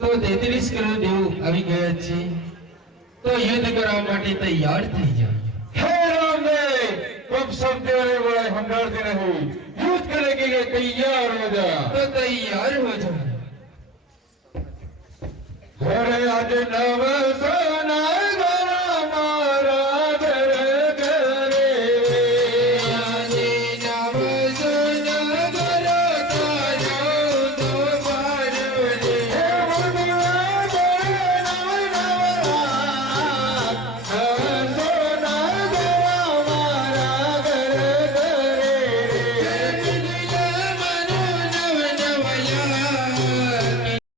तो 33 करोड़ देव આવી ગયા છે તો યુદ્ધ કરવા માટે તૈયાર થઈ જાઓ। हे राम ने तुम सब तेरे बड़े हमदर्द नहीं युद्ध करने के लिए तैयार हो जा। तो तैयार हो जाओ। अरे आज नव